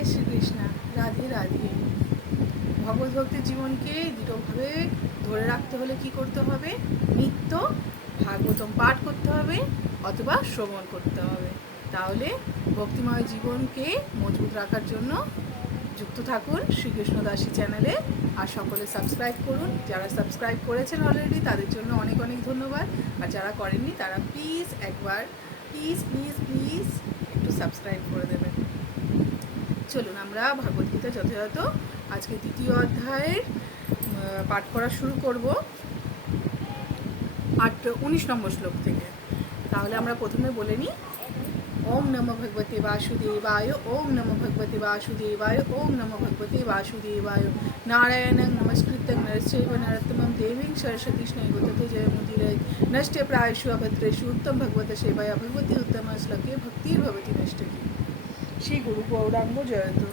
জয় শ্রীকৃষ্ণ। রাধে রাধে। ভগবত ভক্তির জীবনকে দৃঢ়ভাবে ধরে রাখতে হলে কি করতে হবে? নিত্য ভাগবতম পাঠ করতে হবে অথবা শ্রবণ করতে হবে। তাহলে ভক্তিময় জীবনকে মজবুত রাখার জন্য যুক্ত থাকুন শ্রীকৃষ্ণ দাসী চ্যানেলে। আর সকলে সাবস্ক্রাইব করুন। যারা সাবস্ক্রাইব করেছেন অলরেডি তাদের জন্য অনেক অনেক ধন্যবাদ। আর যারা করেননি তারা প্লিজ একবার প্লিজ একটু সাবস্ক্রাইব করে দেবেন। চলুন আমরা ভগবদ্গীতা যথাযথ আজকে দ্বিতীয় অধ্যায়ের পাঠ করা শুরু করব 19 নম্বর শ্লোক থেকে। তাহলে আমরা প্রথমে বলে নিই, ওম নমো ভগবতে বাসুদেবায়, ওম নমো ভগবতে বাসুদেবায়, ওম নমো ভগবতে বাসুদেবায়। নারায়ণং নমস্কৃত্যং নরচৈব নরোত্তমং দেবীং সরস্বতীষ্ণৈব ততো জয়মুদীরয়ে নষ্টে প্রায়েষু অভদ্রেষু উত্তম ভগবত সেবায়া ভগবতী উত্তম শ্লোকে ভক্তির্ভবতি নষ্টকি। শ্রী গুরু গৌরাঙ্গ জয়তু।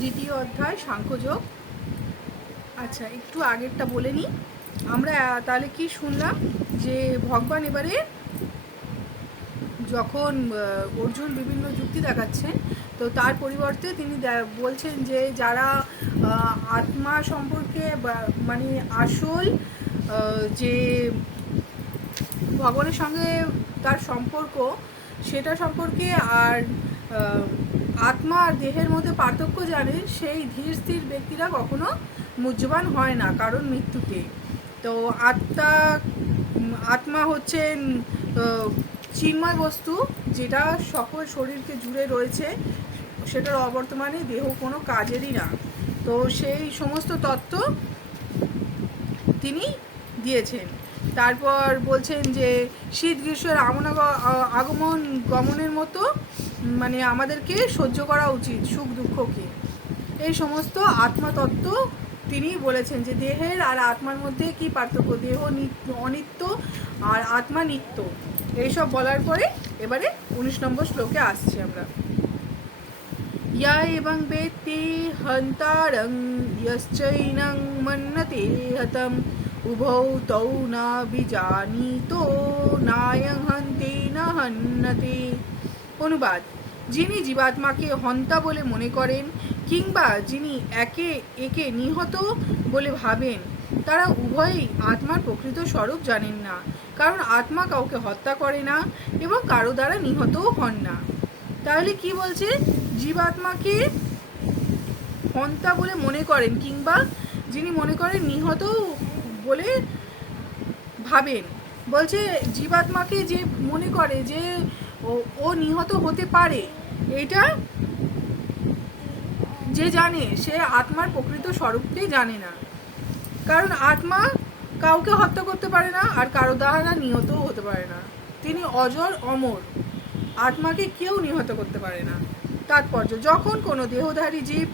দ্বিতীয় অধ্যায় সাংখ্যযোগ। আচ্ছা, একটু আগেরটা বলে নিই। আমরা তাহলে কি শুনলাম যে ভগবান এবারে যখন অর্জুন বিভিন্ন যুক্তি দেখাচ্ছেন, তো তার পরিবর্তে তিনি বলছেন যে যারা আত্মা সম্পর্কে মানে আসল যে ভগবানের সঙ্গে তার সম্পর্ক সেটা সম্পর্কে আর আত্মা আর দেহের মধ্যে পার্থক্য জানে, সেই ধীর স্থির ব্যক্তিরা কখনো মূল্যবান হয় না কারণ মৃত্যুতে। তো আত্মা হচ্ছেন চিন্ময় বস্তু, যেটা সকল শরীরকে জুড়ে রয়েছে, সেটার অবর্তমানে দেহ কোনো কাজেরই না। তো সেই সমস্ত তত্ত্ব তিনি দিয়েছেন। তারপর বলছেন যে শীত গ্রীষ্মের আগমন গমনের মতো মানে আমাদেরকে সহ্য করা উচিত সুখ দুঃখকে। এই সমস্ত আত্মাতত্ত্ব তিনি বলেছেন যে দেহের আর আত্মার মধ্যে কি পার্থক্য, দেহ অনিত্য আর আত্মা নিত্য। এইসব বলার পরে এবারে 19 নম্বর শ্লোকে আসছি আমরা। ইয়া এবং বেত্তি হন্তারং ইয়শ্চৈনং মন্নতে হতম উভৌ তৌ না বিজানীতো নায়ং হন্তে না হন্নতে। অনুবাদ: যিনি জীবাত্মাকে হন্তা বলে মনে করেন কিংবা যিনি একে নিহত বলে ভাবেন, তারা উভয়ই আত্মার প্রকৃত স্বরূপ জানেন না, কারণ আত্মা কাউকে হত্যা করে না এবং কারো দ্বারা নিহতও হন না। তাহলে কি বলছে? জীবাত্মাকে হন্তা বলে মনে করেন কিংবা যিনি মনে করেন নিহত বলে ভাবেন। বলছে জীবাত্মাকে যে মনে করে যে ও নিহত হতে পারে, এটা যে জানে সে আত্মার প্রকৃত স্বরূপকেই জানে না, কারণ আত্মা কাউকে হত্যা করতে পারে না আর কারো দ্বারা নিহতও হতে পারে না। তিনি অজর অমর, আত্মাকে কেউ নিহত করতে পারে না। তাৎপর্য: যখন কোনো দেহধারী জীব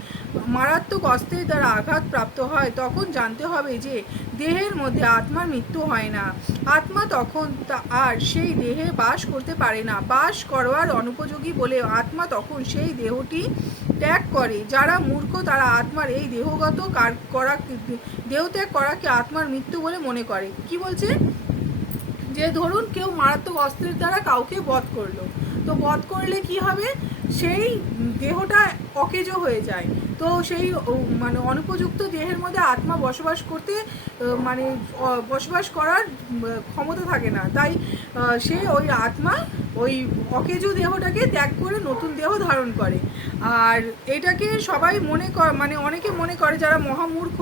মারাত্মক অস্ত্রের দ্বারা আঘাত প্রাপ্ত হয়, তখন জানতে হবে যে দেহের মধ্যে আত্মার মৃত্যু হয় না। আত্মা তখন আর সেই দেহে বাস করতে পারে না। বাস করার অনুপযোগী বলে আত্মা তখন সেই দেহটি ত্যাগ করে। যারা মূর্খ তারা আত্মার এই দেহত্যাগ করাকে আত্মার মৃত্যু বলে মনে করে। কি বলছে? যে ধরুন কেউ মারাত্মক অস্ত্রের দ্বারা কাউকে বধ করলো, তো বধ করলে কি হবে? সেই দেহটা অকেজো হয়ে যায়। তো সেই মানে অনুপযুক্ত দেহের মধ্যে আত্মা বসবাস করার ক্ষমতা থাকে না। তাই সে ওই আত্মা ওই অকেজো দেহটাকে ত্যাগ করে নতুন দেহ ধারণ করে। আর এটাকে সবাই অনেকে মনে করে যারা মহামূর্খ,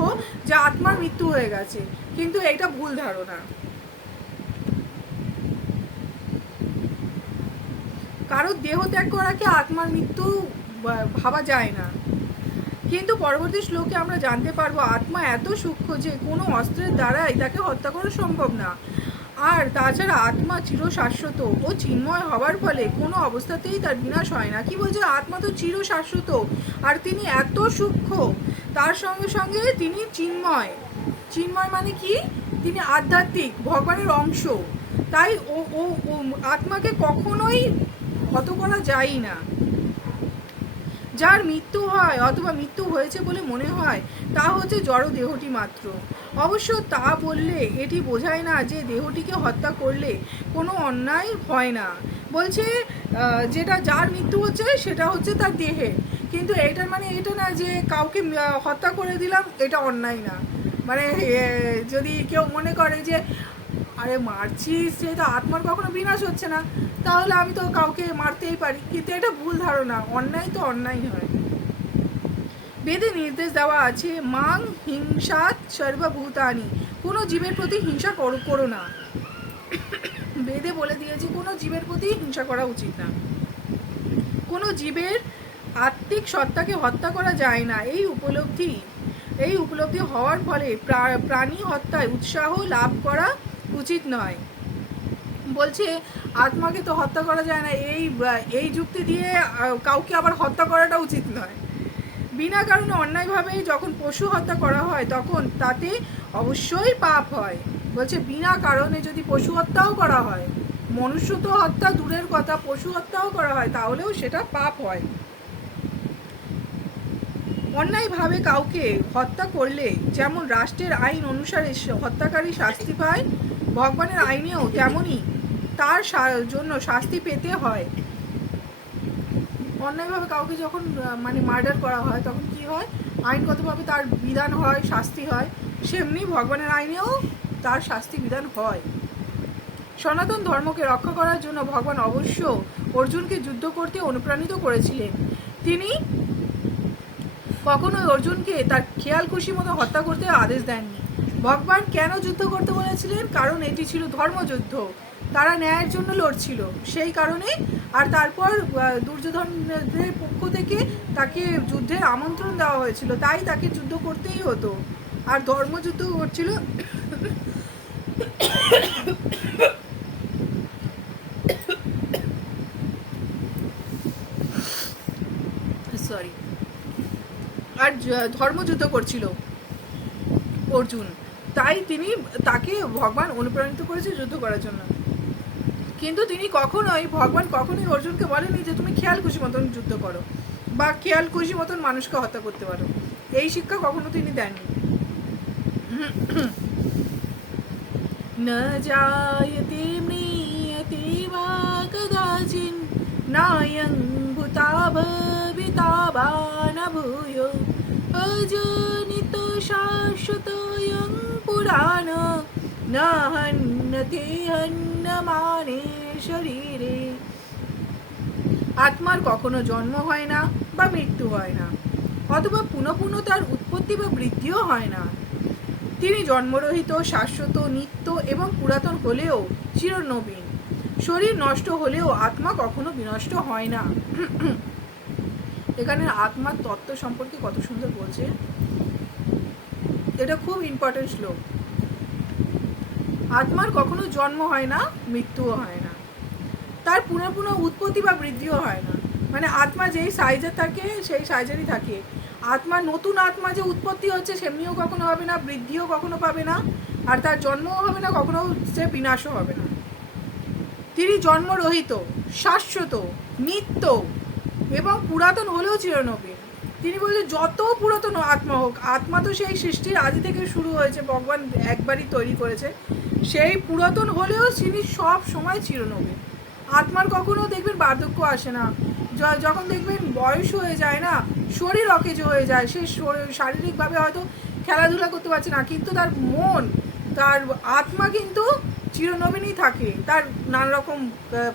যে আত্মার মৃত্যু হয়ে গেছে, কিন্তু এটা ভুল ধারণা। কারো দেহ ত্যাগ করাকে আত্মার মৃত্যু ভাবা যায় না। কিন্তু পরবর্তী শ্লোকে আমরা জানতে পারবো আত্মা এত সূক্ষ্ম যে কোনো অস্ত্রের দ্বারাই তাকে হত্যা করা সম্ভব না। আর তাছাড়া আত্মা চিরশাশ্বত ও চিন্ময় হওয়ার ফলে কোনো অবস্থাতেই তার বিনাশ হয় না। কি বলছে? আত্মা তো চিরশাশ্বত আর তিনি এত সূক্ষ্ম, তার সঙ্গে সঙ্গে তিনি চিন্ময়। চিন্ময় মানে কি? তিনি আধ্যাত্মিক ভগবানের অংশ। তাই ও আত্মাকে কখনোই ক্ষত করা যায়ই না। যার মৃত্যু হয় অথবা মৃত্যু হয়েছে বলে মনে হয় তা হচ্ছে জড় দেহটি মাত্র। অবশ্য তা বললে এটি বোঝায় না যে দেহটিকে হত্যা করলে কোনো অন্যায় হয় না। বলছে যেটা যার মৃত্যু হচ্ছে সেটা হচ্ছে তার দেহে, কিন্তু এটার মানে এটা না যে কাউকে হত্যা করে দিলাম এটা অন্যায় না। মানে যদি কেউ মনে করে যে আরে মারছি সে তো আত্মার কখনো বিনাশ হচ্ছে না, তাহলে আমি তো কাউকে মারতেই পারি, কিন্তু এটা ভুল ধারণা। অন্যায় তো অন্যায় হয়। বেদে নির্দেশ দেওয়া আছে মাং হিংসাত সর্বভূতানি, কোনো জীবের প্রতি হিংসা করো না। বেদে বলে দিয়েছে কোনো জীবের প্রতি হিংসা করা উচিত না। কোনো জীবের আত্মিক সত্তাকে হত্যা করা যায় না। এই উপলব্ধি হওয়ার ফলে প্রাণী হত্যায় উৎসাহ লাভ করা উচিত নয়। বলছে আত্মাকে তো হত্যা করা যায় না, এই যুক্তি দিয়ে কাউকে আবার হত্যা করাটা উচিত নয়। বিনা কারণে অন্যায়ভাবে যখন পশু হত্যা করা হয় তখন তাতে অবশ্যই পাপ হয়। বলছে বিনা কারণে যদি পশু হত্যাও করা হয়, মনুষ্য তো হত্যা দূরের কথা, পশু হত্যাও করা হয় তাহলেও সেটা পাপ হয়। অন্যায়ভাবে কাউকে হত্যা করলে যেমন রাষ্ট্রের আইন অনুসারে হত্যাকারী শাস্তি পায়, ভগবানের আইনেও তেমনই তার জন্য শাস্তি পেতে হয়। অন্যায়ভাবে কাউকে যখন মানে মার্ডার করা হয় তখন কি হয়, আইনগতভাবে তার বিধান হয়, শাস্তি হয়, সেমনি ভগবানের আইনেও তার শাস্তি বিধান হয়। সনাতন ধর্মকে রক্ষা করার জন্য ভগবান অবশ্য অর্জুনকে যুদ্ধ করতে অনুপ্রাণিত করেছিলেন। তিনি কখনোই অর্জুনকে তার খেয়াল খুশি মতো হত্যা করতে আদেশ দেননি। ভগবান কেন যুদ্ধ করতে বলেছিলেন? কারণ এটি ছিল ধর্মযুদ্ধ, তারা ন্যায়ের জন্য লড়ছিল সেই কারণে। আর তারপর দুর্যোধনের পক্ষ থেকে তাকে যুদ্ধের আমন্ত্রণ দেওয়া হয়েছিল, তাই তাকে যুদ্ধ করতেই হতো। আর ধর্মযুদ্ধ করছিল সরি আর ধর্মযুদ্ধ করছিল অর্জুন, তাই তাকে ভগবান অনুপ্রাণিত করেছে যুদ্ধ করার জন্য। কিন্তু ভগবান কখনোই অর্জুনকে বলেনি যে তুমি খেয়াল খুশি মতন যুদ্ধ করো বা খেয়াল খুশি মতন মানুষকে হত্যা করতে পারো, এই শিক্ষা কখনো তিনি দেননি। না জায়তে মৃত্যতে বা কদাচিন নায়ং ভূতা ভবিতা বা ন ভূয়ো অজনিত শাশ্বতয়ং পুরাণ না হন্যতে হন্যমানে শরীরে। আত্মার কখনো জন্ম হয় না বা মৃত্যু হয় না, অথবা পুনঃ পুনঃ তার উৎপত্তি বা বৃদ্ধিও হয় না। তিনি জন্মরহিত, শাশ্বত, নিত্য এবং পুরাতন হলেও চিরনবীন। শরীর নষ্ট হলেও আত্মা কখনো বিনষ্ট হয় না। এখানে আত্মার তত্ত্ব সম্পর্কে কত সুন্দর বলছে, এটা খুব ইম্পর্টেন্ট শ্লোক। আত্মার কখনো জন্ম হয় না, মৃত্যুও হয় না, তার পুনঃ পুনঃ উৎপত্তি বা বৃদ্ধিও হয় না। মানে আত্মা যেই সাইজে থাকে সেই সাইজেরই থাকে। আত্মার নতুন আত্মা যে উৎপত্তি হচ্ছে সেমনিও কখনো হবে না, বৃদ্ধিও কখনো পাবে না, আর তার জন্মও হবে না, কখনো সে বিনাশও হবে না। তিনি জন্মরহিত, শাশ্বত, নিত্য এবং পুরাতন হলেও চিরনবীন। তিনি বলছেন যত পুরাতন আত্মা হোক, আত্মা তো সেই সৃষ্টির আদি থেকে শুরু হয়েছে, ভগবান একবারই তৈরি করেছে, সেই পুরাতন হলেও তিনি সব সময় চিরনবীন। আত্মার কখনো দেখবেন বার্ধক্য আসে না। যখন দেখবেন বয়স হয়ে যায় না, শরীর অকেজো হয়ে যায়, সে শারীরিকভাবে হয়তো খেলাধুলা করতে পারছে না, কিন্তু তার মন, তার আত্মা কিন্তু চিরনবীনই থাকে। তার নানা রকম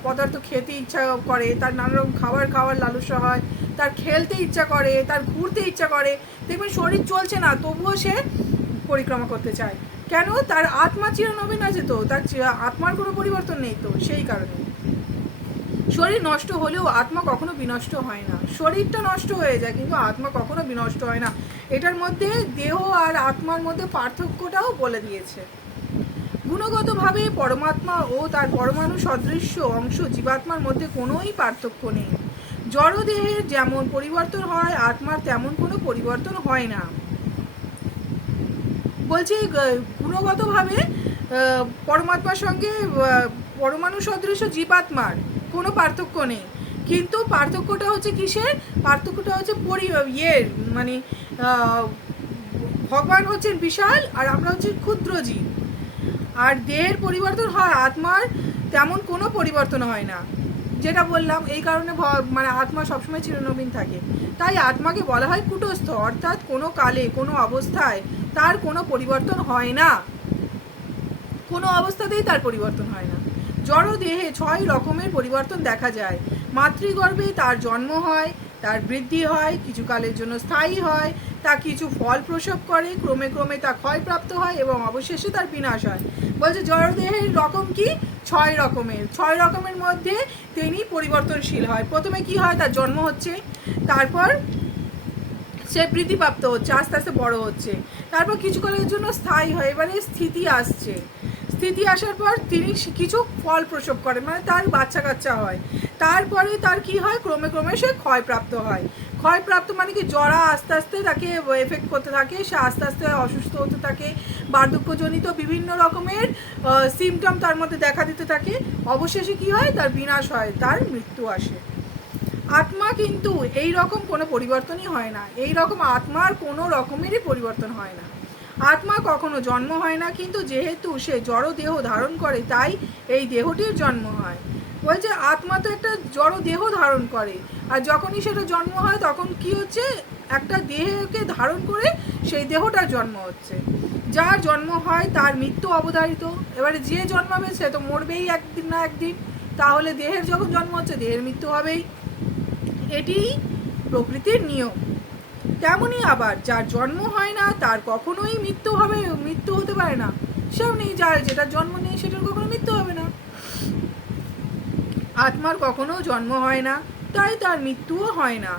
পদার্থ খেতে ইচ্ছা করে, তার নানা রকম খাওয়ার লালসা হয়, তার খেলতে ইচ্ছা করে, তার ঘুরতে ইচ্ছা করে। দেখবেন শরীর চলছে না তবুও সে পরিক্রমা করতে চায়। কেন? তার আত্মা চিরনবীন আছে, তো তার আত্মার কোনো পরিবর্তন নেই, তো সেই কারণে। শরীর নষ্ট হলেও আত্মা কখনো বিনষ্ট হয় না। শরীরটা নষ্ট হয়ে যায় কিন্তু আত্মা কখনো বিনষ্ট হয় না। এটার মধ্যে দেহ আর আত্মার মধ্যে পার্থক্যটাও বলে দিয়েছে। গুণগতভাবে পরমাত্মা ও তার পরমাণু সদৃশ্য অংশ জীবাত্মার মধ্যে কোনোই পার্থক্য নেই। জড়দেহের যেমন পরিবর্তন হয়, আত্মার তেমন কোনো পরিবর্তন হয় না। বলছি গুণগতভাবে পরমাত্মার সঙ্গে পরমাণু সদৃশ্য জীবাত্মার কোনো পার্থক্য নেই, কিন্তু পার্থক্যটা হচ্ছে কিসের? পার্থক্যটা হচ্ছে ইয়ের মানে ভগবান হচ্ছেন বিশাল আর আমরা হচ্ছে ক্ষুদ্র জীব। আর দেহের পরিবর্তন হয়, আত্মার তেমন কোনো পরিবর্তন হয় না, যেটা বললাম। এই কারণে মানে আত্মা সবসময় চিরনবীন থাকে। তাই আত্মাকে বলা হয় কূটস্থ, অর্থাৎ কোনো কালে কোনো অবস্থায় তার কোনো পরিবর্তন হয় না, কোনো অবস্থাতেই তার পরিবর্তন হয় না। জড় দেহে 6 রকমের পরিবর্তন দেখা যায়। মাতৃগর্ভে তার জন্ম হয়, তার বৃদ্ধি হয়, কিছু কালের জন্য স্থায়ী হয়, তা কিছু ফল প্রসব করে, ক্রমে ক্রমে তা ক্ষয়প্রাপ্ত হয় এবং অবশেষে তার বিনাশ হয়। বলছে জড়দেহের রকম কি? 6 রকমের। 6 রকমের মধ্যে তিনি পরিবর্তনশীল হয়। প্রথমে কি হয়? তার জন্ম হচ্ছে, তারপর সে বৃদ্ধিপ্রাপ্ত হচ্ছে, আস্তে আস্তে বড় হচ্ছে, তারপর কিছু কালের জন্য স্থায়ী হয়, এবারে স্থিতি আসছে। স্থিতি আসার পর তিনি কিছু ফল প্রসব করে, মানে তার বাচ্চা কাচ্চা হয়। তারপরে তার কি হয়? ক্রমে ক্রমে সে ক্ষয়প্রাপ্ত হয়। ক্ষয়প্রাপ্ত মানে কি? জরা আস্তে আস্তে তাকে এফেক্ট করতে থাকে, সে আস্তে আস্তে অসুস্থ হতে থাকে, বার্ধক্যজনিত বিভিন্ন রকমের সিমটম তার মধ্যে দেখা দিতে থাকে। অবশেষে কি হয়? তার বিনাশ হয়, তার মৃত্যু আসে। আত্মা কিন্তু এই রকম কোনো পরিবর্তনই হয় না, এই রকম আত্মার কোনো রকমেরই পরিবর্তন হয় না। আত্মা কখনো জন্ম হয় না, কিন্তু যেহেতু সে জড় দেহ ধারণ করে তাই এই দেহটির জন্ম হয়। বলছে আত্মা তো একটা জড় দেহ ধারণ করে, আর যখনই সেটা জন্ম হয় তখন কি হচ্ছে? একটা দেহকে ধারণ করে সেই দেহটার জন্ম হচ্ছে। যার জন্ম হয় তার মৃত্যু অবধারিত। এবারে যে জন্মাবে সে তো মরবেই একদিন না একদিন, তাহলে দেহের যখন জন্ম হচ্ছে দেহের মৃত্যু হবেই, এটি প্রকৃতির নিয়ম। তেমনি আবার যার জন্ম হয় না তার কখনোই মৃত্যু হতে পারে না। সেমনি যার যেটা জন্ম নেই সেটার কখনো মৃত্যু হবে না। আত্মার কখনো জন্ম হয় না, তাই তার মৃত্যুও হয় না।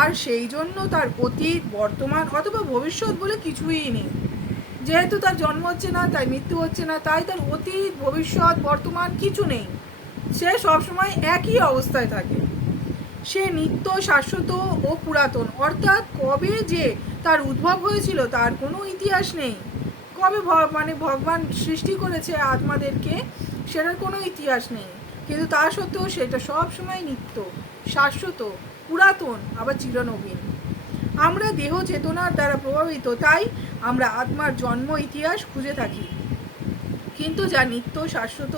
আর সেই জন্য তার অতীত, বর্তমান অথবা ভবিষ্যৎ বলে কিছুই নেই। যেহেতু তার জন্ম হচ্ছে না, তাই মৃত্যু হচ্ছে না, তাই তার অতীত, ভবিষ্যৎ, বর্তমান কিছু নেই। সে সবসময় একই অবস্থায় থাকে। সে নিত্য, শাশ্বত ও পুরাতন, অর্থাৎ কবে যে তার উদ্ভব হয়েছিল তার কোনো ইতিহাস নেই। কবে মানে ভগবান সৃষ্টি করেছে আত্মাদেরকে সেটার কোনো ইতিহাস নেই, কিন্তু তা সত্ত্বেও সেটা সব সময় নিত্য, শাশ্বত, পুরাতন, আবার চিরনবীন। আমরা দেহ চেতনার দ্বারা প্রভাবিত, তাই আমরা আত্মার জন্ম ইতিহাস খুঁজে থাকি। কিন্তু যা নিত্য, শাশ্বত,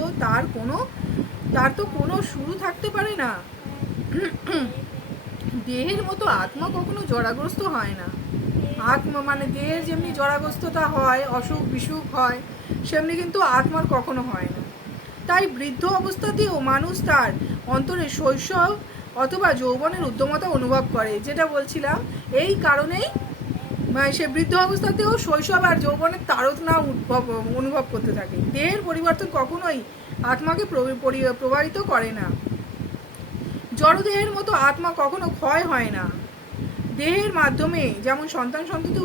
তার তো কোনো শুরু থাকতে পারে না। দেহের মতো আত্মা কখনো জরাগ্রস্ত হয় না। আত্মা মানে দেহের যেমনি জরাগ্রস্ততা হয়, অসুখ বিসুখ হয়, সেমনি কিন্তু আত্মার কখনো হয় না। তাই বৃদ্ধ অবস্থাতেও মানুষ তার অন্তরে শৈশব অথবা যৌবনের উদ্যমতা অনুভব করে, যেটা বলছিলাম। এই কারণেই সে বৃদ্ধ অবস্থাতেও শৈশব আর যৌবনের তাড়না অনুভব করতে থাকে। দেহের পরিবর্তন কখনোই আত্মাকে প্রভাবিত করে না। জড়দেহের মতো আত্মা কখনো ক্ষয় হয় না। দেহের মাধ্যমে যেমন সন্তান সন্ততি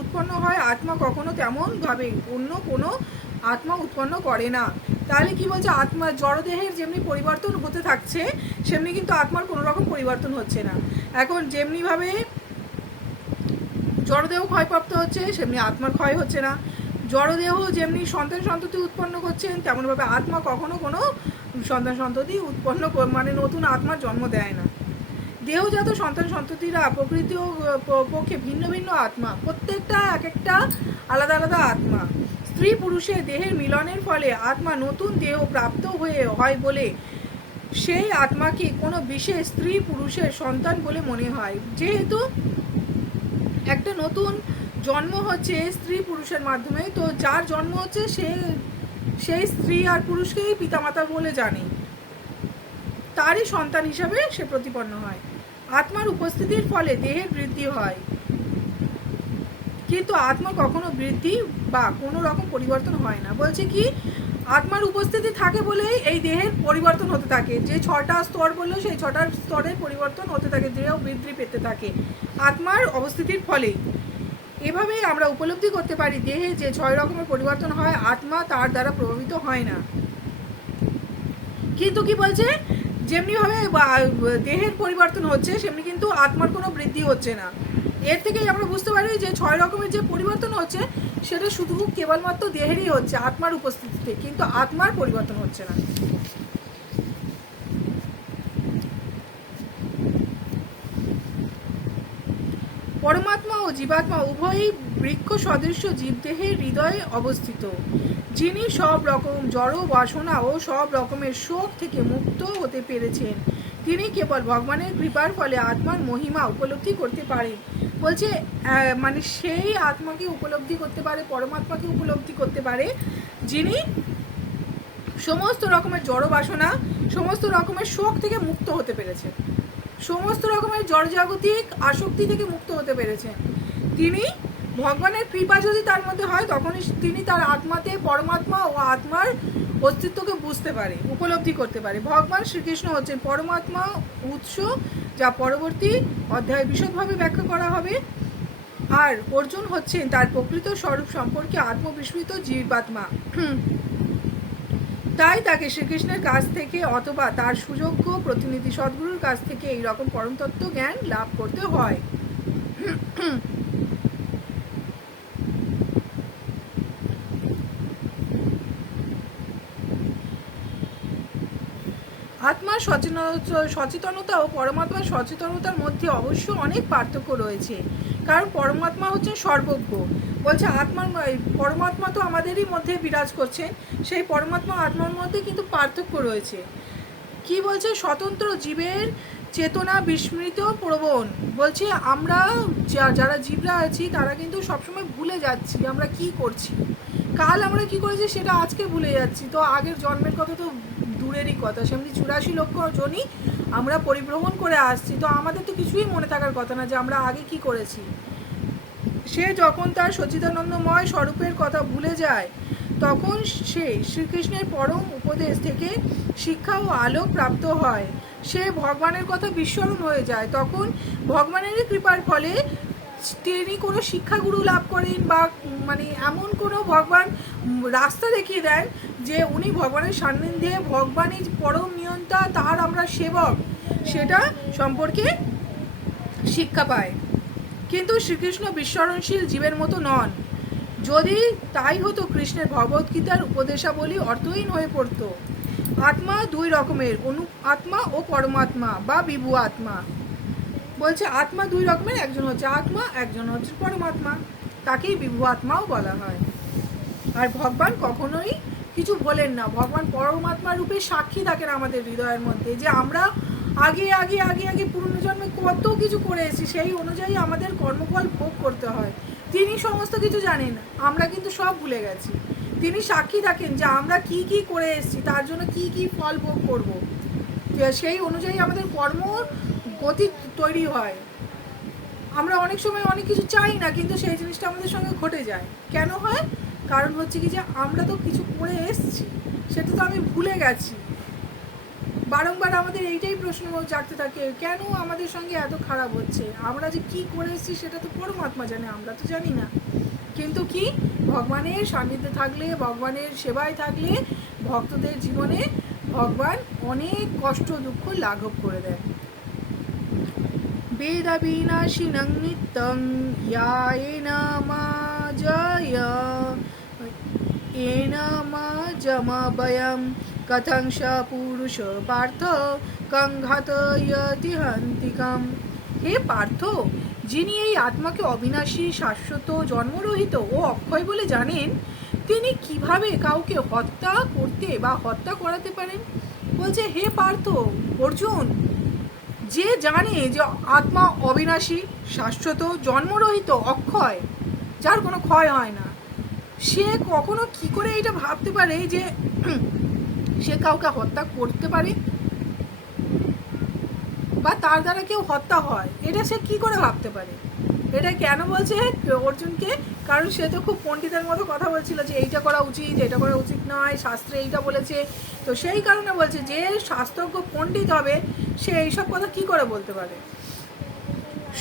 উৎপন্ন হয়, আত্মা কখনো তেমনভাবে অন্য কোনো আত্মা উৎপন্ন করে না। তাহলে কি বলছে? আত্মা জড়দেহের যেমনি পরিবর্তন হতে থাকছে, সেমনি কিন্তু আত্মার কোনো রকম পরিবর্তন হচ্ছে না। এখন যেমনিভাবে জড়দেহ ক্ষয়প্রাপ্ত হচ্ছে, সেমনি আত্মার ক্ষয় হচ্ছে না। জড়দেহ যেমনি সন্তান সন্ততি উৎপন্ন করছেন, তেমনভাবে আত্মা কখনো কোনো সন্তান সন্ততি উৎপন্ন মানে নতুন আত্মার জন্ম দেয় না। দেহজাত সন্তান সন্ততিরা প্রকৃত পক্ষে ভিন্ন ভিন্ন আত্মা, প্রত্যেকটা এক একটা আলাদা আলাদা আত্মা। স্ত্রী পুরুষের দেহের মিলনের ফলে আত্মা নতুন দেহ প্রাপ্ত হয় বলে সেই আত্মাকে কোনো বিশেষ স্ত্রী পুরুষের সন্তান বলে মনে হয়। যেহেতু একটা নতুন জন্ম হচ্ছে স্ত্রী পুরুষের মাধ্যমে, তো যার জন্ম হচ্ছে সেই স্ত্রী আর পুরুষকেই পিতামাতা বলে জানে, তারই সন্তান হিসাবে সে প্রতিপন্ন হয়। আত্মার উপস্থিতির ফলে দেহের বৃদ্ধি হয়, কিন্তু আত্মা কখনো বৃদ্ধি বা কোনো রকম পরিবর্তন হয় না। বলছে কি? আত্মার উপস্থিতি থাকে বলেই এই দেহের পরিবর্তন হতে থাকে। যে 6টা স্তর বললো, সেই 6টা স্তরের পরিবর্তন হতে থাকে, দেহ বৃদ্ধি পেতে থাকে আত্মার অবস্থিতির ফলেই। এভাবেই আমরা উপলব্ধি করতে পারি দেহে যে 6 রকমের পরিবর্তন হয়, আত্মা তার দ্বারা প্রভাবিত হয় না। কিন্তু কি বলছে? যেমনিভাবে দেহের পরিবর্তন হচ্ছে, সেমনি কিন্তু আত্মার কোনো বৃদ্ধি হচ্ছে না। এর থেকেই আমরা বুঝতে পারি যে 6 রকমের যে পরিবর্তন হচ্ছে সেটা শুধু কেবলমাত্র দেহেরই হচ্ছে, আত্মার উপস্থিতিতে, কিন্তু আত্মার পরিবর্তন হচ্ছে না। পরমাত্মা ও জীবাত্মা উভয়ই বৃক্ষ সদৃশ্য জীবদেহের হৃদয়ে অবস্থিত, যিনি সব রকম জড় বাসনা ও সব রকমের শোক থেকে মুক্ত হতে পেরেছেন, তিনি কেবল ভগবানের কৃপার ফলে আত্মার মহিমা উপলব্ধি করতে পারেন। বলছে মানে সেই আত্মাকে উপলব্ধি করতে পারে, পরমাত্মাকে উপলব্ধি করতে পারে, যিনি সমস্ত রকমের জড় বাসনা, সমস্ত রকমের শোক থেকে মুক্ত হতে পেরেছেন, সমস্ত রকমের জড়জাগতিক আসক্তি থেকে মুক্ত হতে পেরেছেন। তিনি ভগবানের কৃপা যদি তার মধ্যে হয়, তখনই তিনি তার আত্মাতে পরমাত্মা ও আত্মার অস্তিত্বকে বুঝতে পারে, উপলব্ধি করতে পারে। ভগবান শ্রীকৃষ্ণ হচ্ছেন পরমাত্মা উৎস, যা পরবর্তী অধ্যায়ে বিশদভাবে ব্যাখ্যা করা হবে। আর অর্জুন হচ্ছেন তার প্রকৃত স্বরূপ সম্পর্কে আত্মবিস্মৃত জীবাত্মা। তাই তাকে শ্রীকৃষ্ণের কাছ থেকে অথবা তার সুযোগ্য প্রতিনিধি সদ্গুরুর কাছ থেকে এই রকম পরমতত্ত্ব জ্ঞান লাভ করতে হয়। আত্মার সচেতনতা ও পরমাত্মার সচেতনতার মধ্যে অবশ্য অনেক পার্থক্য রয়েছে, কারণ পরমাত্মা হচ্ছে সর্বজ্ঞ। বলছে আত্মার পরমাত্মা তো আমাদেরই মধ্যে বিরাজ করছেন, সেই পরমাত্মা আত্মার মধ্যে কিন্তু পার্থক্য রয়েছে। কি বলছে? স্বতন্ত্র জীবের চেতনা বিস্মৃত প্রবণ। বলছে আমরা যারা জীবরা আছি তারা কিন্তু সবসময় ভুলে যাচ্ছি আমরা কি করছি, কাল আমরা কি করেছি সেটা আজকে ভুলে যাচ্ছি। তো আগের জন্মের কথা তো দূরেরই কথা, সেমনি 84 লক্ষ জনই আমরা পরিভ্রমণ করে আসছি, তো আমাদের তো কিছুই মনে থাকার কথা না যে আমরা আগে কি করেছি। সে যখন তার সচ্চিদানন্দময় স্বরূপের কথা ভুলে যায়, তখন সে শ্রীকৃষ্ণের পরম উপদেশ থেকে শিক্ষা ও আলোক প্রাপ্ত হয়, সে ভগবানের কথা বিস্মরণ হয়ে যায়। তখন ভগবানেরই কৃপার ফলে তিনি কোনো শিক্ষাগুরু লাভ করেন, বা মানে এমন কোনো ভগবান রাস্তা দেখিয়ে দেন যে উনি ভগবানের সান্নিধ্যে, ভগবানই পরম নিয়ন্তা, তার আমরা সেবক, সেটা সম্পর্কে শিক্ষা পায়। কিন্তু শ্রীকৃষ্ণ বিস্মরণশীল জীবের মতো নন। যদি তাই হতো, কৃষ্ণের ভগবদ্গীতার উপদেশাবলী অর্থহীন হয়ে পড়ত। আত্মা দুই রকমের, আত্মা ও পরমাত্মা বা বিভু আত্মা। বলছে আত্মা দুই রকমের, একজন হচ্ছে আত্মা, একজন হচ্ছে পরমাত্মা, তাকেই বিভু আত্মাও বলা হয়। আর ভগবান কখনোই কিছু বলেন না, ভগবান পরমাত্মা রূপে সাক্ষী থাকেন আমাদের হৃদয়ের মধ্যে, যে আমরা আগে আগে আগে আগে পুরনো জন্মে কত কিছু করে এসেছি, সেই অনুযায়ী আমাদের কর্মফল ভোগ করতে হয়। তিনি সমস্ত কিছু জানেন, আমরা কিন্তু সব ভুলে গেছি। তিনি সাক্ষী থাকেন যে আমরা কি কি করে এসেছি, তার জন্য কি কি ফল ভোগ করব, সেই অনুযায়ী আমাদের কর্ম গতি তৈরি হয়। আমরা অনেক সময় অনেক কিছু চাই না, কিন্তু সেই জিনিসটা আমাদের সঙ্গে ঘটে যায়। কেন হয়? কারণ হচ্ছে কি যে আমরা তো কিছু করে এসেছি, সেটা তো আমি ভুলে গেছি। বারংবার আমাদের এইটাই প্রশ্ন জাগতে থাকে, কেন আমাদের সঙ্গে এত খারাপ হচ্ছে? আমরা যে কি করে এসেছি সেটা তো পরমাত্মা জানে, আমরা তো জানি না। কিন্তু কি, ভগবানের সান্নিধ্যে থাকলে, ভগবানের সেবায় থাকলে ভক্তদের জীবনে ভগবান অনেক কষ্ট দুঃখ লাঘব করে দেন। বেদ বিনাশিনং নিত্যং ইয়ায়েনা মা জয় এনা মা জমাবয়ম কথং স পুরুষ পার্থ কংঘাতয়তি হন্তিকম। হে পার্থ, যিনি এই আত্মাকে অবিনাশী, শাশ্বত, জন্মরহিত ও অক্ষয় বলে জানেন, তিনি কিভাবে কাউকে হত্যা করতে বা হত্যা করাতে পারেন? বলছে হে পার্থ, অর্জুন, যে জানে যে আত্মা অবিনাশী, শাশ্বত, জন্মরহিত, অক্ষয়, যার কোনো ক্ষয় হয় না, সে কখনো কি করে এটা ভাবতে পারে যে সে কাউকে হত্যা করতে পারে বা তার দ্বারা কেউ হত্যা হয়? এটা সে কি করে ভাবতে পারে? এটা কেন বলছে অর্জুনকে? কারণ সে তো খুব পণ্ডিতের মতো কথা বলছিল যে এইটা করা উচিত, এটা করা উচিত নয়, শাস্ত্রে এইটা বলেছে। তো সেই কারণে বলছে যে শাস্ত্রজ্ঞ পণ্ডিত হবে, সে এইসব কথা কি করে বলতে পারে?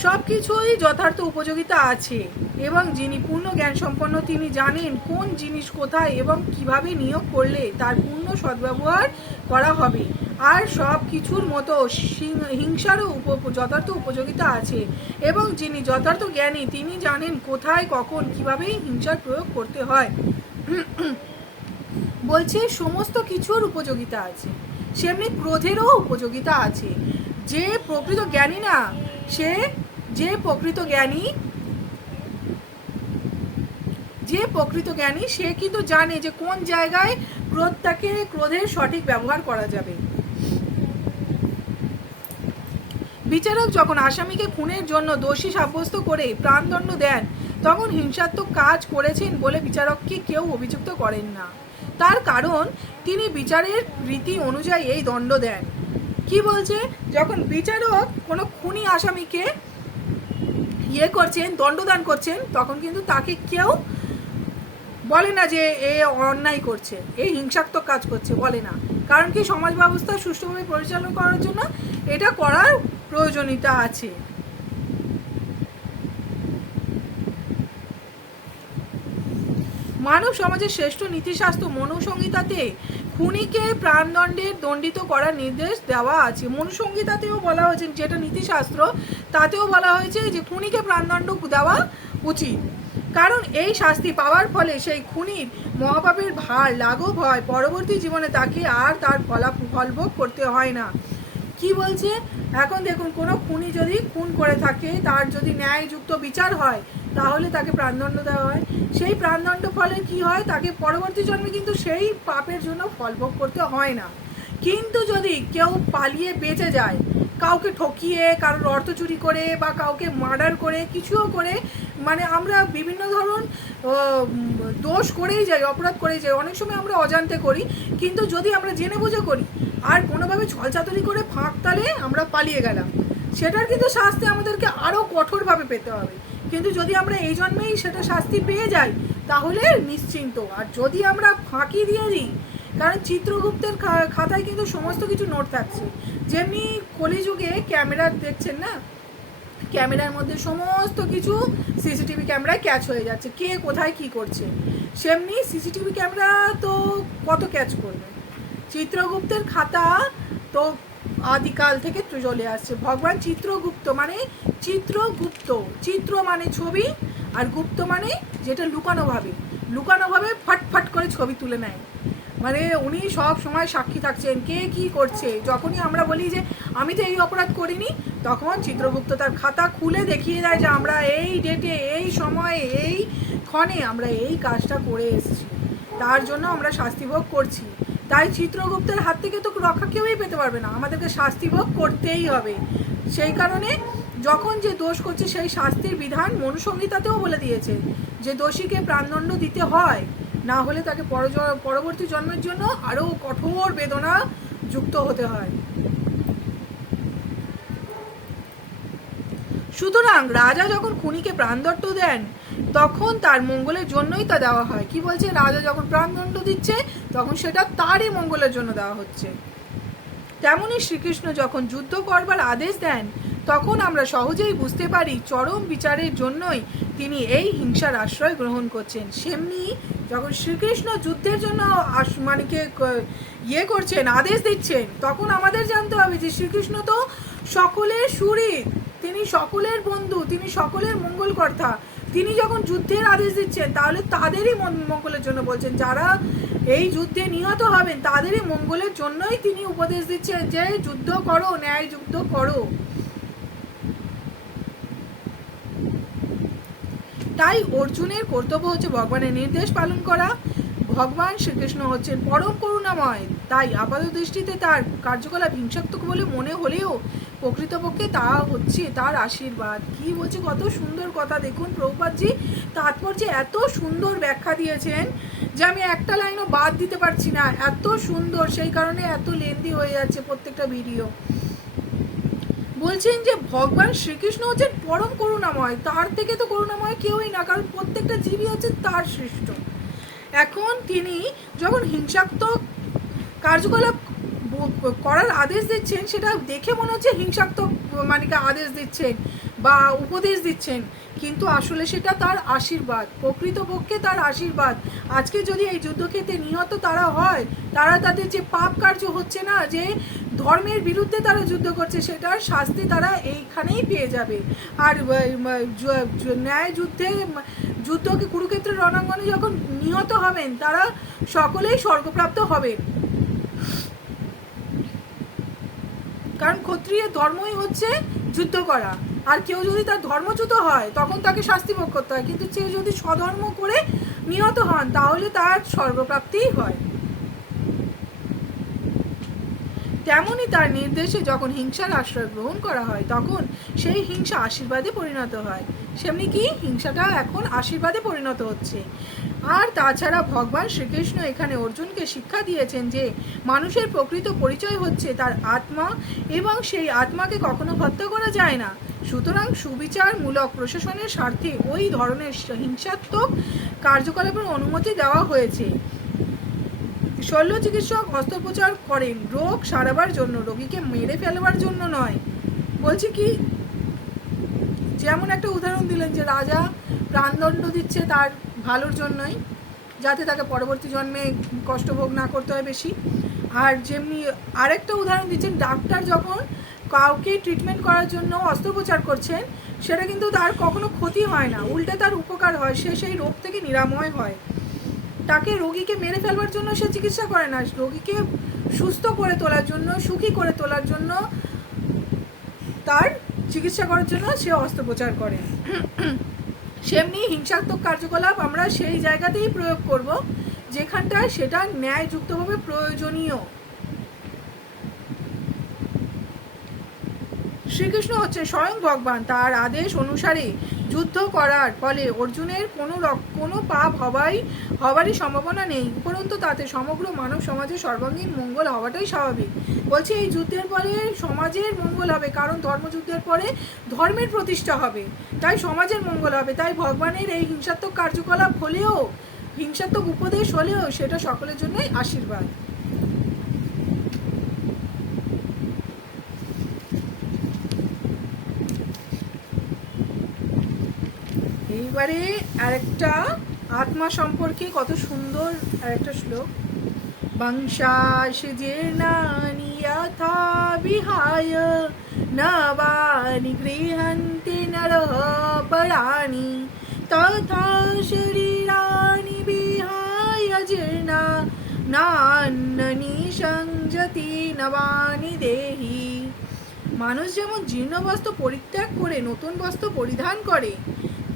সব কিছুই যথার্থ উপযোগিতা আছে, এবং যিনি পূর্ণ জ্ঞান সম্পন্ন, তিনি জানেন কোন জিনিস কোথায় এবং কিভাবে নিয়োগ করলে তার পূর্ণ সদ্ব্যবহার করা হবে। আর সব কিছুর মতো হিংসারও যথার্থ উপযোগিতা আছে, এবং যিনি যথার্থ জ্ঞানী, তিনি জানেন কোথায়, কখন, কিভাবে হিংসার প্রয়োগ করতে হয়। বলছে সমস্ত কিছুর উপযোগিতা আছে, সেমনি ক্রোধেরও উপযোগিতা আছে। যে প্রকৃত জ্ঞানী না, সে যে প্রকৃত জ্ঞানী সে কিন্তু জানে যে কোন জায়গায় ক্রোধের সঠিক ব্যবহার করা যাবে। বিচারক যখন আসামিকে খুনের জন্য দোষী সাব্যস্ত করে প্রাণদণ্ড দেন, তখন হিংসাত্মক কাজ করেছেন বলে বিচারককে কেউ অভিযুক্ত করেন না। তার কারণ তিনি বিচারের রীতি অনুযায়ী এই দণ্ড দেন। কি বলছে, যখন বিচারক কোনো খুনি আসামিকে দণ্ডদান করছেন, তখন কিন্তু তাকে কেউ বলে না যে এ অন্যায় করছে, এই হিংসাত্মক কাজ করছে, বলে না। কারণ কি, সমাজ ব্যবস্থা সুষ্ঠুভাবে পরিচালনা করার জন্য এটা করার প্রয়োজনীয়তা আছে। মানব সমাজের শ্রেষ্ঠ নীতিশাস্ত্র মনুসংহিতাতে খুনিকে প্রাণদণ্ডে দণ্ডিত করার নির্দেশ দেওয়া আছে। মনুসংহিতাতেও বলা হয়েছে, যেটা নীতিশাস্ত্র, তাতেও বলা হয়েছে যে খুনিকে প্রাণদণ্ড দেওয়া উচিত। কারণ এই শাস্তি পাওয়ার ফলে সেই খুনির মহাপাপের ভার লাঘব হয়, পরবর্তী জীবনে তাকে আর তার ফলভোগ করতে হয় না। কি বলছে, এখন দেখুন, কোনো খুনি যদি খুন করে থাকে, তার যদি ন্যায়যুক্ত বিচার হয়, তাহলে তাকে প্রাণদণ্ড দেওয়া হয়। সেই প্রাণদণ্ড ফলে কি হয়, তাকে পরবর্তী জন্মে কিন্তু সেই পাপের জন্য ফলভোগ করতে হয় না। কিন্তু যদি কেউ পালিয়ে বেঁচে যায়, কাউকে ঠকিয়ে, কারোর অর্থ চুরি করে, বা কাউকে মার্ডার করে, কিছুও করে, মানে আমরা বিভিন্ন ধরন দোষ করেই যাই, অপরাধ করেই যাই, অনেক সময় আমরা অজান্তে করি। কিন্তু যদি আমরা জেনে বুঝে করি আর কোনোভাবে ছলচাতুরি করে ফাঁক তালে আমরা পালিয়ে গেলাম, সেটার কিন্তু শাস্তি আমাদেরকে আরও কঠোরভাবে পেতে হবে। কিন্তু যদি আমরা এই জন্মেই সেটা শাস্তি পেয়ে যাই, তাহলে নিশ্চিন্ত। আর যদি আমরা ফাঁকি দিয়ে দিই, কারণ চিত্রগুপ্তের খাতায় কিন্তু সমস্ত কিছু নোট থাকছে। যেমনি কলিযুগে ক্যামেরা দেখছেন না, ক্যামেরার মধ্যে সমস্ত কিছু সিসিটিভি ক্যামেরায় ক্যাচ হয়ে যাচ্ছে, কে কোথায় কি করছে। সেমনি সিসিটিভি ক্যামেরা তো কত ক্যাচ করবে। চিত্রগুপ্তের খাতা তো আদিকাল থেকে চলে আসছে। ভগবান চিত্রগুপ্ত মানে চিত্র মানে ছবি, আর গুপ্ত মানে যেটা লুকানোভাবে ফটফট করে ছবি তুলে নেয়। মানে উনি সব সময় সাক্ষী থাকছেন কে কি করছে। যখনই আমরা বলি যে আমি তো এই অপরাধ করিনি, তখন চিত্রগুপ্ত তার খাতা খুলে দেখিয়ে দেয় যে আমরা এই ডেটে, এই সময়ে, এই ক্ষণে আমরা এই কাজটা করে এসেছি, তার জন্য আমরা শাস্তিভোগ করছি। তাই চিত্রগুপ্তের হাত থেকে তো রক্ষা কেউই পেতে পারবে না, আমাদেরকে শাস্তিভোগ করতেই হবে। সেই কারণে যখন যে দোষ করছে, সেই শাস্তির বিধান মনুসংহিতাতেও বলে দিয়েছে যে দোষীকে প্রাণদণ্ড দিতে হয়, না হলে তাকে পরবর্তী জন্মের জন্য আরও কঠোর বেদনা যুক্ত হতে হয়। সুতরাং রাজা যখন খুনিকে প্রাণদণ্ড দেন, তখন তার মঙ্গলের জন্যই তা দেওয়া হয়। কি বলছে, রাজা যখন প্রাণদণ্ড দিচ্ছে, তখন সেটা তারই মঙ্গলের জন্য দেওয়া হচ্ছে। তেমনি শ্রীকৃষ্ণ যখন যুদ্ধ করবার আদেশ দেন, তখন আমরা সহজেই বুঝতে পারি চরম বিচারের জন্যই তিনি এই হিংসার আশ্রয় গ্রহণ করছেন। সেমনি যখন শ্রীকৃষ্ণ যুদ্ধের জন্য করছেন, আদেশ দিচ্ছেন, তখন আমাদের জানতে হবে যে শ্রীকৃষ্ণ তো সকলের সুহৃদ, তিনি সকলের বন্ধু, তিনি সকলের মঙ্গলকর্তা। তিনি যখন যুদ্ধের আদেশ দিচ্ছেন, তাহলে তাদেরই মঙ্গলের জন্য বলছেন। যারা এই যুদ্ধে নিহত হবেন, তাদেরই মঙ্গলের জন্যই তিনি উপদেশ দিচ্ছেন যে যুদ্ধ করো, ন্যায় যুদ্ধ করো। তাই অর্জুনের কর্তব্য হচ্ছে ভগবানের নির্দেশ পালন করা। ভগবান শ্রীকৃষ্ণ হচ্ছেন পরম করুণাময়, তাই আপাত দৃষ্টিতে তার কার্যকলাপ হিংসাত্মক বলে মনে হলেও প্রকৃতপক্ষে তা হচ্ছে তার আশীর্বাদ। কি বলছে, কত সুন্দর কথা। দেখুন প্রভুপাদজি তাৎপর্যে এত সুন্দর ব্যাখ্যা দিয়েছেন যে আমি একটা লাইনও বাদ দিতে পারছি না, এত সুন্দর। সেই কারণে এত লেন্দি হয়ে যাচ্ছে প্রত্যেকটা ভিডিও। বলছেন যে ভগবান শ্রীকৃষ্ণ হচ্ছেন পরম করুণাময়, তার থেকে তো করুণাময় কেউই না, কারণ প্রত্যেকটা জীবই হচ্ছে তার সৃষ্ট। এখন তিনি যখন হিংসাত্মক কার্যকলাপ করার আদেশ দিচ্ছেন, সেটা দেখে মনে হচ্ছে হিংসাত্মক আদেশ দিচ্ছেন বা উপদেশ দিচ্ছেন, কিন্তু আসলে সেটা তার আশীর্বাদ, প্রকৃতপক্ষে তার আশীর্বাদ। আজকে যদি এই যুদ্ধক্ষেত্রে নিহত তারা হয়, তারা তাদের যে পাপ কার্য হচ্ছে না, যে ধর্মের বিরুদ্ধে তারা যুদ্ধ করছে, সেটার শাস্তি তারা এইখানেই পেয়ে যাবে। আর ন্যায় যুদ্ধকে কুরুক্ষেত্রের রণাঙ্গনে যখন নিহত হবেন, তারা সকলেই স্বর্গপ্রাপ্ত হবেন। কারণ ক্ষত্রিয় ধর্মই হচ্ছে যুদ্ধ করা, আর কেউ যদি তার ধর্মচ্যুত হয় তখন তাকে শাস্তি ভোগ করতে হয়, কিন্তু সে যদি স্বধর্ম করে নিহত হন তাহলে তার স্বর্গপ্রাপ্তিই হয়। তেমনই তার নির্দেশে যখন হিংসার আশ্রয় গ্রহণ করা হয় তখন সেই হিংসা আশীর্বাদে পরিণত হয়। সেমনি কি হিংসাটা এখন আশীর্বাদে পরিণত হচ্ছে। আর তাছাড়া ভগবান শ্রীকৃষ্ণ এখানে অর্জুনকে শিক্ষা দিয়েছেন যে মানুষের প্রকৃত পরিচয় হচ্ছে তার আত্মা, এবং সেই আত্মাকে কখনো হত্যা করা যায় না। সুতরাং সুবিচারমূলক প্রশাসনের স্বার্থে ওই ধরনের হিংসাত্মক কার্যকলাপের অনুমতি দেওয়া হয়েছে। শল্য চিকিৎসক অস্ত্রোপচার করেন রোগ সারাবার জন্য, রোগীকে মেরে ফেলবার জন্য নয়। বলছি কি, যেমন একটা উদাহরণ দিলেন যে রাজা প্রাণদণ্ড দিচ্ছে তার ভালোর জন্যই, যাতে তাকে পরবর্তী জন্মে কষ্ট ভোগ না করতে হয় বেশি। আর যেমনি আরেকটা উদাহরণ দিচ্ছেন, ডাক্তার যখন কাউকে ট্রিটমেন্ট করার জন্য অস্ত্রোপচার করছেন সেটা কিন্তু তার কখনো ক্ষতি হয় না, উল্টে তার উপকার হয়, সে সেই রোগ থেকে নিরাময় হয়। তাকে রোগীকে মেরে ফেলবার জন্য সে চিকিৎসা করে না, রোগীকে সুস্থ করে তোলার জন্য, সুখী করে তোলার জন্য, তার চিকিৎসা করার জন্য সে অস্ত্রোপচার করে। সেমনি হিংসাত্মক কার্যকলাপ আমরা সেই জায়গাতেই প্রয়োগ করব যেখানটায় সেটা ন্যায়যুক্তভাবে প্রয়োজনীয়। শ্রীকৃষ্ণ হচ্ছে স্বয়ং ভগবান, তার আদেশ অনুসারে যুদ্ধ করার ফলে অর্জুনের কোনো পাপ হবারই সম্ভাবনা নেই, উপরন্তু তাতে সমগ্র মানব সমাজের সর্বাঙ্গীন মঙ্গল হওয়াটাই স্বাভাবিক। বলছে এই যুদ্ধের ফলে সমাজের মঙ্গল হবে, কারণ ধর্মযুদ্ধের পরে ধর্মের প্রতিষ্ঠা হবে, তাই সমাজের মঙ্গল হবে। তাই ভগবানের এই হিংসাত্মক কার্যকলাপ হলেও, হিংসাত্মক উপদেশ হলেও সেটা সকলের জন্যই আশীর্বাদ। এইবারে আরেকটা আত্মা সম্পর্কে কত সুন্দর আরেকটা শ্লোক। বংশাশ জীর্ণানি যথা বিহায় নবানি গৃহন্তি নরঃ পরাণি তথা শরীরাণি বিহায় জীর্ণা নান্নানি সংযতি নবানি দেহি। মানুষ যেমন জীর্ণ বস্ত্র পরিত্যাগ করে নতুন বস্ত্র পরিধান করে,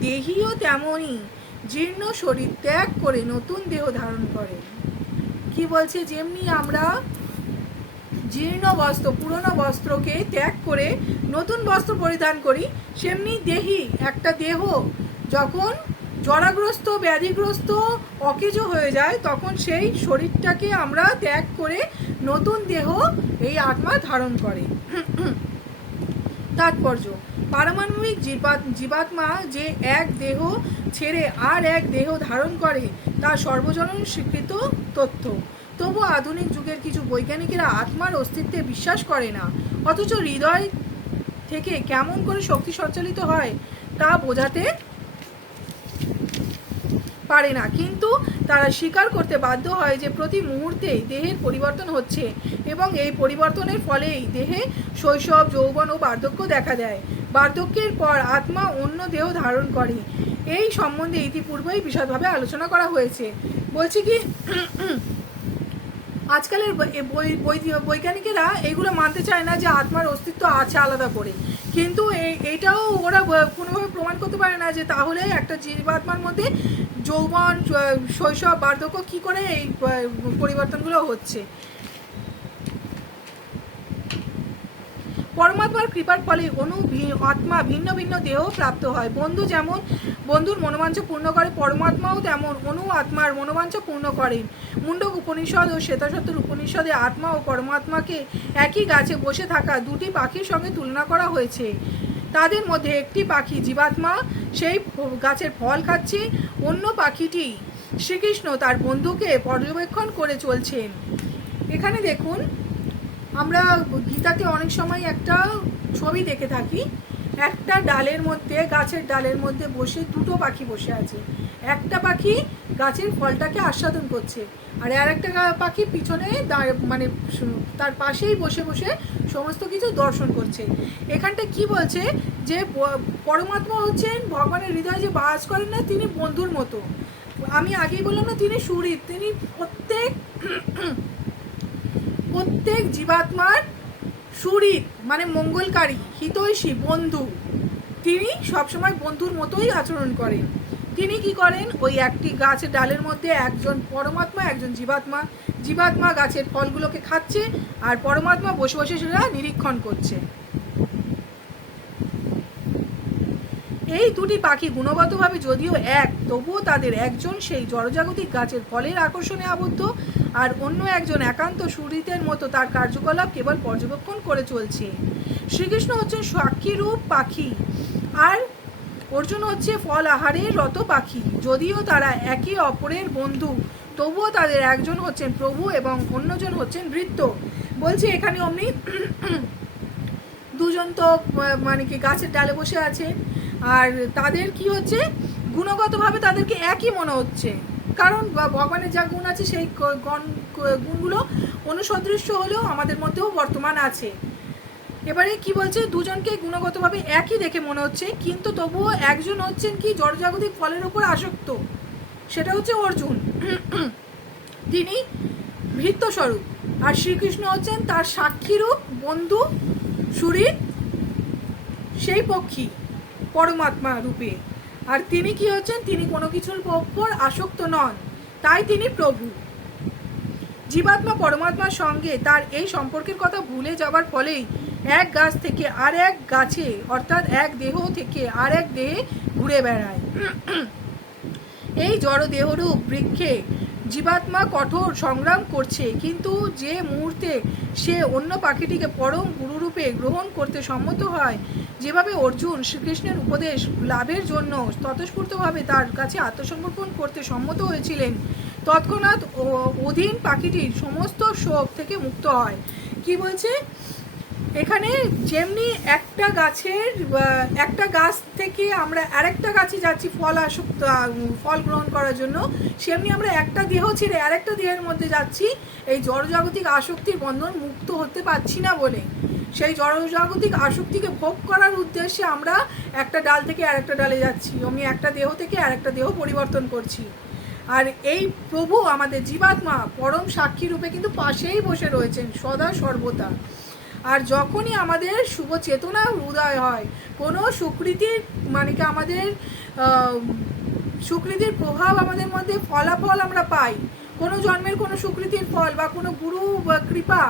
দেহিও তেমনই জীর্ণ শরীর ত্যাগ করে নতুন দেহ ধারণ করে। কি বলছে, যেমনি আমরা জীর্ণ বস্ত্র, পুরনো বস্ত্রকে ত্যাগ করে নতুন বস্ত্র পরিধান করি, সেমনি দেহি একটা দেহ যখন জরাগ্রস্ত, ব্যাধিগ্রস্ত, অকেজো হয়ে যায় তখন সেই শরীরটাকে আমরা ত্যাগ করে নতুন দেহ এই আত্মা ধারণ করে। তাৎপর্য, পারমাণবিক জীবাত্মা যে এক দেহ ছেড়ে আর এক দেহ ধারণ করে তা সর্বজনীন স্বীকৃত তথ্য। তবু আধুনিক যুগের কিছু বৈজ্ঞানিকেরা আত্মার অস্তিত্বে বিশ্বাস করে না, অথচ হৃদয় থেকে কেমন করে শক্তি সঞ্চালিত হয় তা বোঝাতে পারে না, কিন্তু তারা স্বীকার করতে বাধ্য হয় যে প্রতি মুহূর্তে দেহের পরিবর্তন হচ্ছে এবং এই পরিবর্তনের ফলেই দেহে শৈশব, যৌবন ও বার্ধক্য দেখা দেয়। বার্ধক্যের পর আত্মা অন্য দেহ ধারণ করে। এই সম্বন্ধে ইতিপূর্বেই বিশদভাবে আলোচনা করা হয়েছে। বলছি কি, আজকালের বৈজ্ঞানিকেরা এগুলো মানতে চায় না যে আত্মার অস্তিত্ব আছে আলাদা করে, কিন্তু এইটাও ওরা কোনোভাবে প্রমাণ করতে পারে না যে তাহলে একটা জীবাত্মার মধ্যে যৌবন, শৈশব, বার্ধক্য কী করে এই পরিবর্তনগুলো হচ্ছে। পরমাত্মার কৃপার ফলে আত্মা ভিন্ন ভিন্ন দেহ প্রাপ্ত হয়। বন্ধু যেমন বন্ধুর মনোবাঞ্ছা পূর্ণ করে, পরমাত্মাও তেমন আত্মার মনোবাঞ্ছা পূর্ণ করেন। মুন্ডক উপনিষদ ও শ্বেতাসত্তর উপনিষদে আত্মা ও পরমাত্মাকে একই গাছে বসে থাকা দুটি পাখির সঙ্গে তুলনা করা হয়েছে। তাদের মধ্যে একটি পাখি জীবাত্মা সেই গাছের ফল খাচ্ছে, অন্য পাখিটি শ্রীকৃষ্ণ তার বন্ধুকে পর্যবেক্ষণ করে চলছেন। এখানে দেখুন, আমরা গীতাতে অনেক সময় একটা ছবি দেখে থাকি, একটা ডালের মধ্যে, গাছের ডালের মধ্যে বসে দুটো পাখি বসে আছে। একটা পাখি গাছের ফলটাকে আস্বাদন করছে, আর আরেকটা পাখি পিছনে মানে তার পাশেই বসে বসে সমস্ত কিছু দর্শন করছে। এখানটা কি বলছে যে পরমাত্মা হচ্ছেন ভগবানের হৃদয়ে যে বাস করেন না, তিনি বন্ধুর মতো। আমি আগেই বললাম না, তিনি সুহৃদ, তিনি প্রত্যেক জীবাত্মার সুহৃদ মানে মঙ্গলকারী, হিতৈষী, বন্ধু। তিনি সবসময় বন্ধুর মতোই আচরণ করেন। তিনি কি করেন, ওই একটি গাছের ডালের মধ্যে একজন পরমাত্মা একজন জীবাত্মা, জীবাত্মা গাছের ফলগুলোকে খাচ্ছে আর পরমাত্মা বসে বসে সেটা নিরীক্ষণ করছে। এই দুটি পাখি গুণগতভাবে যদিও এক, তবুও তাদের একজন সেই জড়জাগতিক গাছের ফলের আকর্ষণে আবদ্ধ আর অন্য একজন একান্ত সুহৃতের মতো তার কার্যকলাপ কেবল পর্যবেক্ষণ করে চলছে। শ্রীকৃষ্ণ হচ্ছেন সাক্ষীরূপ পাখি আর অর্জুন হচ্ছে ফল আহারে রত পাখি। যদিও তারা একে অপরের বন্ধু, তবুও তাদের একজন হচ্ছেন প্রভু এবং অন্যজন হচ্ছেন ভৃত্য। বলছে এখানে অমনি দুজন তো মানে কি গাছের ডালে বসে আছে, আর তাদের কি হচ্ছে, গুণগতভাবে তাদেরকে একই মনে হচ্ছে, কারণ ভগবানের যা গুণ আছে সেই গুণগুলো অনুসদৃশ্য হলেও আমাদের মধ্যেও বর্তমান আছে। এবারে কি বলছে, দুজনকে গুণগতভাবে একই দেখে মনে হচ্ছে, কিন্তু তবুও একজন হচ্ছেন কি জড়জাগতিক ফলের উপর আসক্ত, সেটা হচ্ছে অর্জুন, তিনি ভৃত্য স্বরূপ, আর শ্রীকৃষ্ণ হচ্ছেন তার সাক্ষীরূপ বন্ধু সুহৃদ, সেই পক্ষী পরমাত্মা রূপে। আর তিনি কি হচ্ছেন, তিনি কোনো কিছুর উপর আসক্ত নন, তাই তিনি প্রভু। জীবাত্মা পরমাত্মার সঙ্গে তার এই সম্পর্কের কথা ভুলে যাবার ফলেই এক গাছ থেকে আর এক গাছে, অর্থাৎ এক দেহ থেকে আর এক দেহে ঘুরে বেড়ায়। এই জড় দেহরূপ বৃক্ষে জীবাত্মা কঠোর সংগ্রাম করছে, কিন্তু যে মুহূর্তে সে অন্য পাখিটিকে পরম গুরুরূপে গ্রহণ করতে সম্মত হয়, যেভাবে অর্জুন শ্রীকৃষ্ণের উপদেশ লাভের জন্য তৎস্ফূর্তভাবে তার কাছে আত্মসমর্পণ করতে সম্মত হয়েছিলেন, তৎক্ষণাৎ অধীন পাখিটির সমস্ত শোক থেকে মুক্ত হয়। কি বলছে এখানে, যেমনি একটা গাছ থেকে আমরা আরেকটা গাছে যাচ্ছি ফল গ্রহণ করার জন্য, সেমনি আমরা একটা দেহ ছেড়ে আরেকটা দেহের মধ্যে যাচ্ছি এই জড়জাগতিক আসক্তির বন্ধন মুক্ত হতে পারছি না বলে। সেই জড়জাগতিক আসক্তিকে ভোগ করার উদ্দেশ্যে আমরা একটা ডাল থেকে আরেকটা ডালে যাচ্ছি, অমনি একটা দেহ থেকে আরেকটা দেহ পরিবর্তন করছি। আর এই প্রভু আমাদের জীবাত্মা পরম সাক্ষী রূপে কিন্তু পাশেই বসে রয়েছেন সদা সর্বদা। আর যখনই আমাদের শুভ চেতনা উদয় হয়, কোনো সুকৃতির মানে কি আমাদের সুকৃতির প্রভাব আমাদের মধ্যে ফলাফল আমরা পাই, কোনো জন্মের কোনো সুকৃতির ফল বা কোনো গুরু বা কৃপা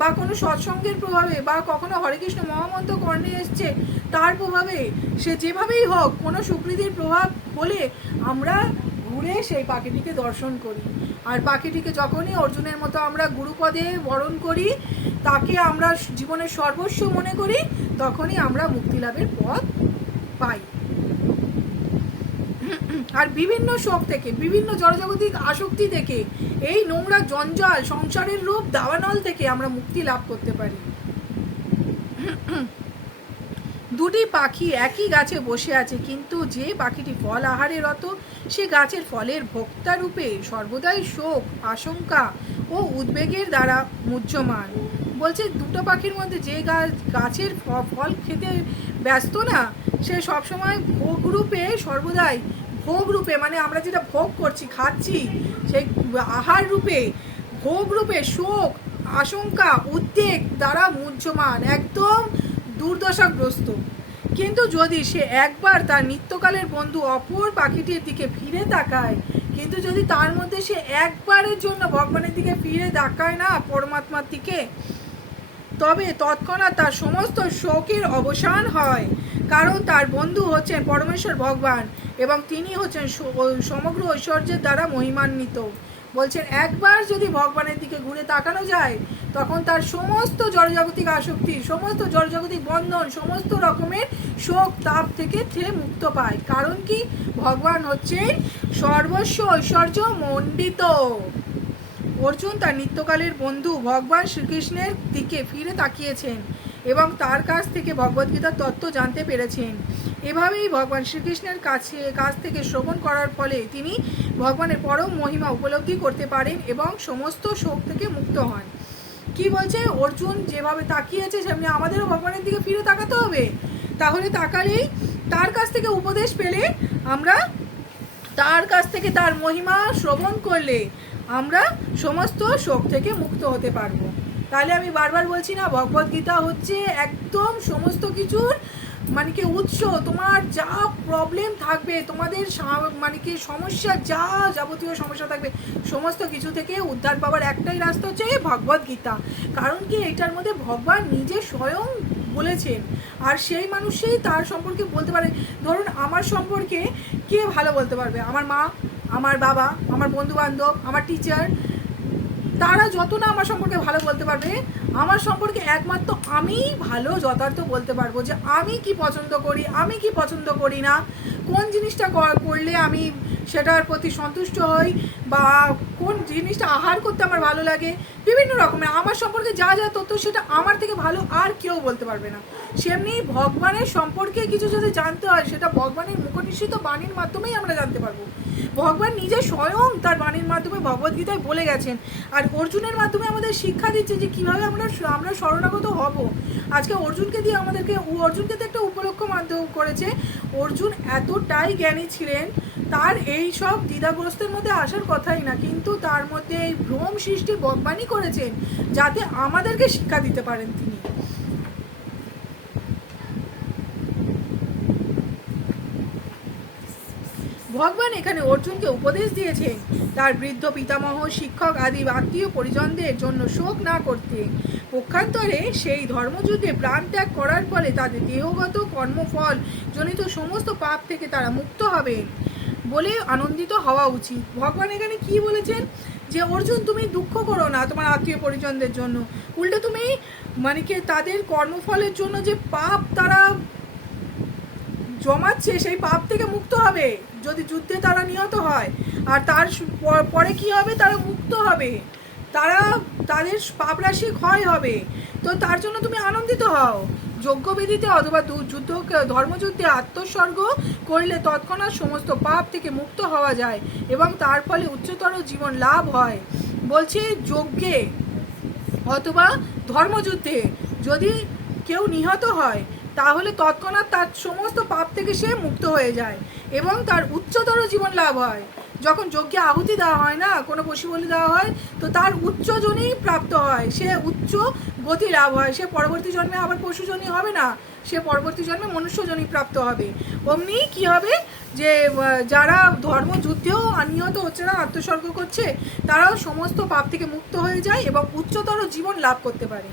বা কোনো সৎসঙ্গের প্রভাবে বা কখনো হরে কৃষ্ণ মহামন্ত্র কর্ণে এসছে তার প্রভাবে, সে যেভাবেই হোক কোনো সুকৃতির প্রভাব হলে আমরা ঘুরে সেই পাখিটিকে দর্শন করি। আর পাখিটিকে যখনই অর্জুনের মতো আমরা গুরুপদে বরণ করি, তাকে আমরা জীবনের সর্বস্ব মনে করি, তখনই আমরা মুক্তি লাভের পথ পাই। আর বিভিন্ন শোক থেকে, বিভিন্ন জড়জাগতিক আসক্তি থেকে, এই নোংরা জঞ্জাল সংসারের রূপ দাবানল থেকে আমরা মুক্তি লাভ করতে পারি। দুটি পাখি একই গাছে বসে আছে, কিন্তু যে পাখিটি ফল আহারে রত, সে গাছের ফলের ভোক্তা রূপে সর্বদাই শোক, আশঙ্কা ও উদ্বেগের দ্বারা মুহ্যমান। বলছে দুটো পাখির মধ্যে যে গাছের ফল খেতে ব্যস্ত না, সে সবসময় ভোগরূপে সর্বদাই ভোগরূপে, মানে আমরা যেটা ভোগ করছি খাচ্ছি, সেই আহার রূপে ভোগরূপে শোক, আশঙ্কা, উদ্বেগ দ্বারা মুহ্যমান, একদম দুর্দশাগ্রস্ত। কিন্তু যদি সে একবার তার নিত্যকালের বন্ধু অপর পাখিটির দিকে ফিরে তাকায়, কিন্তু যদি তার মধ্যে সে একবারের জন্য ভগবানের দিকে ফিরে তাকায় না, পরমাত্মার দিকে, তবে তৎক্ষণাৎ তার সমস্ত শোকের অবসান হয়, কারণ তার বন্ধু হচ্ছেন পরমেশ্বর ভগবান এবং তিনি হচ্ছেন সমগ্র ঐশ্বর্যের দ্বারা মহিমান্বিত। বলছেন একবার যদি ভগবানের দিকে ঘুরে তাকানো যায়, তখন তার সমস্ত জড়জাগতিক আসক্তি, সমস্ত জড়জাগতিক বন্ধন, সমস্ত রকমের শোক তাপ থেকে মুক্ত পায়। কারণ কি, ভগবান হচ্ছেন সর্বস্ব ঐশ্বর্য মণ্ডিত। অর্জুন তার নিত্যকালের বন্ধু ভগবান শ্রীকৃষ্ণের দিকে ফিরে তাকিয়েছেন এবং তার কাছ থেকে ভগবদ্গীতার তত্ত্ব জানতে পেরেছেন। এভাবেই ভগবান শ্রীকৃষ্ণের কাছ থেকে শ্রবণ করার ফলে তিনি ভগবানের পরম মহিমা উপলব্ধি করতে পারেন এবং সমস্ত শোক থেকে মুক্ত হন। কি বলছে, অর্জুন যেভাবে তাকিয়েছে সেমনি আমাদেরও ভগবানের দিকে ফিরে তাকাতে হবে। তাহলে তাকালেই, তার কাছ থেকে উপদেশ পেলে, আমরা তার কাছ থেকে তার মহিমা শ্রবণ করলে আমরা সমস্ত শোক থেকে মুক্ত হতে পারবো। তাহলে আমি বারবার বলছি না, ভগবদ্গীতা হচ্ছে একদম সমস্ত কিছুর মানে কি উৎস, তোমার যা প্রবলেম থাকবে, তোমাদের মানে কি সমস্যা, যা যাবতীয় সমস্যা থাকবে, সমস্ত কিছু থেকে উদ্ধার পাওয়ার একটাই রাস্তা হচ্ছে ভগবদ গীতা। কারণ কি এটার মধ্যে ভগবান নিজে স্বয়ং বলেছেন, আর সেই মানুষই তার সম্পর্কে বলতে পারে। ধরুন আমার সম্পর্কে কে ভালো বলতে পারবে? আমার মা, আমার বাবা, আমার বন্ধুবান্ধব, আমার টিচার, তারা যত না আমার সম্পর্কে ভালো বলতে পারবে, আমার সম্পর্কে একমাত্র আমিই ভালো যথার্থ বলতে পারবো যে আমি কি পছন্দ করি, আমি কি পছন্দ করি না, কোন জিনিসটা করলে আমি সেটার প্রতি সন্তুষ্ট হই, বা কোন জিনিসটা আহার করতে আমার ভালো লাগে, বিভিন্ন রকমের আমার সম্পর্কে যা যা তথ্য, সেটা আমার থেকে ভালো আর কেউ বলতে পারবে না। সেমনি ভগবানের সম্পর্কে কিছু যদি জানতে হয়, সেটা ভগবানের মুখনিসৃত বাণীর মাধ্যমেই আমরা জানতে পারবো। ভগবান নিজে স্বয়ং তার বাণীর মাধ্যমে ভগবদ্গীতায় বলে গেছেন, আর অর্জুনের মাধ্যমে আমাদের শিক্ষা দিচ্ছে যে কীভাবে আমরা শরণাগত হব। আজকে অর্জুনকে দিয়ে অর্জুনকে তো একটা উপলক্ষ মাধ্যম করেছে। অর্জুন এতটাই জ্ঞানী ছিলেন, তার এই সব দ্বিধাগ্রস্তের মধ্যে আসার কথাই না, কিন্তু তার মধ্যে এই ভ্রম সৃষ্টি ভগবানই করেছেন যাতে আমাদেরকে শিক্ষা দিতে পারেন তিনি। ভগবান এখানে অর্জুনকে উপদেশ দিয়েছেন তার বৃদ্ধ পিতামহ, শিক্ষক আদি আত্মীয় পরিজনদের জন্য শোক না করতে। পক্ষান্তরে সেই ধর্মযুদ্ধে প্রাণ ত্যাগ করার ফলে তাদের দেহগত কর্মফল জনিত সমস্ত পাপ থেকে তারা মুক্ত হবেন বলে আনন্দিত হওয়া উচিত। ভগবান এখানে কি বলেছেন যে অর্জুন, তুমি দুঃখ করো না তোমার আত্মীয় পরিজনদের জন্য, উল্টে তুমি মানে কি তাদের কর্মফলের জন্য যে পাপ তারা জমাচ্ছে, সেই পাপ থেকে মুক্ত হবে যদি যুদ্ধে তারা নিহত হয়। আর তার পরে কি হবে? তারা মুক্ত হবে, তাদের পাপ রাশি ক্ষয় হবে। তো তার জন্য তুমি আনন্দিত হও। যজ্ঞবিধিতে অথবা ধর্মযুদ্ধে আত্মোৎসর্গ করলে তৎক্ষণাৎ সমস্ত পাপ থেকে মুক্ত হওয়া যায় এবং তার ফলে উচ্চতর জীবন লাভ হয়। বলছে যজ্ঞে অথবা ধর্মযুদ্ধে যদি কেউ নিহত হয়, তাহলে তৎক্ষণাৎ তার সমস্ত পাপ থেকে সে মুক্ত হয়ে যায় এবং তার উচ্চতর জীবন লাভ হয়। যখন যজ্ঞে আহুতি দেওয়া হয় না, কোনো পশু বলি দেওয়া হয়, তো তার উচ্চ জনেই প্রাপ্ত হয়, সে উচ্চ গতি লাভ হয়, সে পরবর্তী জন্মে আবার পশুজনী হবে না, সে পরবর্তী জন্মে মনুষ্যজনী প্রাপ্ত হবে। অমনি কি হবে যে যারা ধর্মযুদ্ধেও নিহত হচ্ছে না, আত্মসর্গ করছে, তারাও সমস্ত পাপ থেকে মুক্ত হয়ে যায় এবং উচ্চতর জীবন লাভ করতে পারে।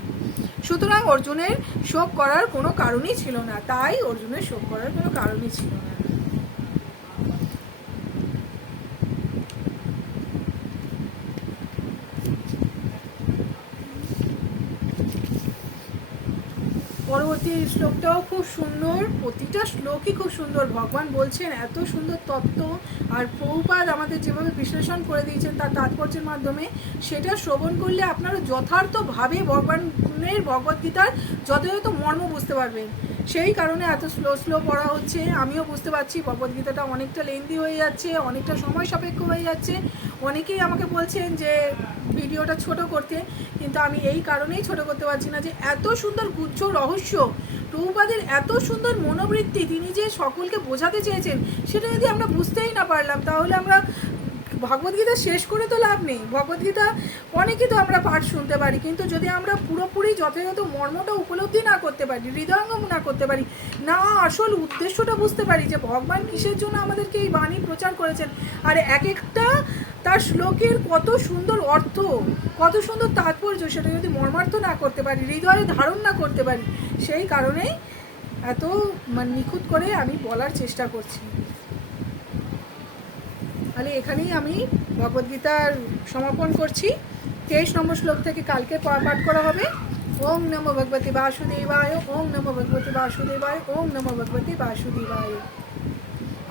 সুতরাং অর্জুনের শোক করার কোনো কারণই ছিল না, তাই অর্জুনের শোক করার কোনো কারণই ছিল না। পরবর্তী শ্লোকটাও খুব সুন্দর, প্রতিটা শ্লোকই খুব সুন্দর। ভগবান বলছেন এত সুন্দর তত্ত্ব, আর প্রভুপাদ আমাদের যেভাবে বিশ্লেষণ করে দিয়েছেন তার তাৎপর্যের মাধ্যমে, সেটা শ্রবণ করলে আপনারা যথার্থভাবে ভগবানের ভগবদ্গীতার যথাযথ মর্ম বুঝতে পারবেন। সেই কারণে এত স্লো পড়া হচ্ছে। আমিও বুঝতে পারছি ভগবদ্গীতাটা অনেকটা লেন্দি হয়ে যাচ্ছে, অনেকটা সময় সাপেক্ষ হয়ে যাচ্ছে। অনেকেই আমাকে বলছেন যে ভিডিওটা ছোট করতে, কিন্তু আমি এই কারণেই ছোট করতে পারছি না যে এত সুন্দর গুচ্ছ রহস্য, প্রভুপাদের এত সুন্দর মনোবৃত্তি, তিনি যে সকলকে বোঝাতে চেয়েছেন, সেটা যদি আমরা বুঝতেই না পারলাম, তাহলে আমরা ভগবদ্গীতা শেষ করে তো লাভ নেই। ভগবদ্গীতা অনেকে তো আমরা পাঠ শুনতে পারি, কিন্তু যদি আমরা পুরোপুরি যথাযথ মর্মটা উপলব্ধি না করতে পারি, হৃদয়ঙ্গম না করতে পারি, না আসল উদ্দেশ্যটা বুঝতে পারি যে ভগবান কিসের জন্য আমাদেরকে এই বাণী প্রচার করেছেন, আর এক একটা তার শ্লোকের কত সুন্দর অর্থ, কত সুন্দর তাৎপর্য, সেটা যদি মর্মার্থ না করতে পারি, হৃদয়ে ধারণ না করতে পারি, সেই কারণেই এত নিখুঁত করে আমি বলার চেষ্টা করছি। তাহলে এখানেই আমি ভগবদ্গীতার সমাপন করছি। 23 নম্বর শ্লোক থেকে কালকে পাঠ করা হবে। ওম নমো ভগবতে বাসুদেবায়, ওম নমো ভগবতে বাসুদেবায়, ওম নমো ভগবতে বাসুদেবায়।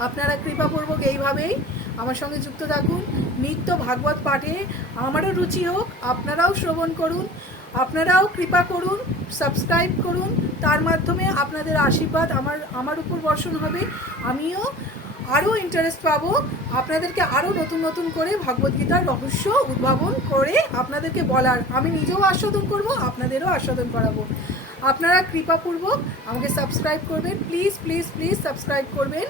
আপনারা কৃপাপূর্বক এইভাবেই আমার সঙ্গে যুক্ত থাকুন। নিত্য ভাগবত পাঠে আমারও রুচি হোক, আপনারাও শ্রবণ করুন, আপনারাও কৃপা করুন, সাবস্ক্রাইব করুন। তার মাধ্যমে আপনাদের আশীর্বাদ আমার উপর বর্ষণ হবে। আমিও আরও ইন্টারেস্ট পাবো আপনাদেরকে আরও নতুন নতুন করে ভগবদ্গীতার রহস্য উদ্ভাবন করে আপনাদেরকে বলার। আমি নিজেও আস্বাদন করব, আপনাদেরও আস্বাদন করাবো। আপনারা কৃপাপূর্বক আমাকে সাবস্ক্রাইব করবেন, প্লিজ প্লিজ প্লিজ সাবস্ক্রাইব করবেন,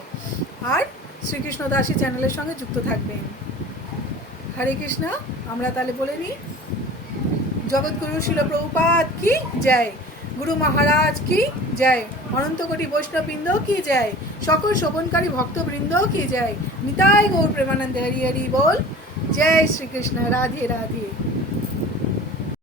আর শ্রীকৃষ্ণ দাসী চ্যানেলের সঙ্গে যুক্ত থাকবেন। হরে কৃষ্ণ। আমরা তাহলে বলে নিই, জগৎগুরু শিল প্রভুপাদ কি জয়। গুরু মহারাজ কি জয়, অনন্ত কোটি বৈষ্ণববৃন্দ কি জয়, সকল শোভনকারী ভক্তবৃন্দ কি জয়। নিতাই গৌর প্রেমানন্দে, হরি হরি বল। জয় শ্রীকৃষ্ণ, রাধে রাধে।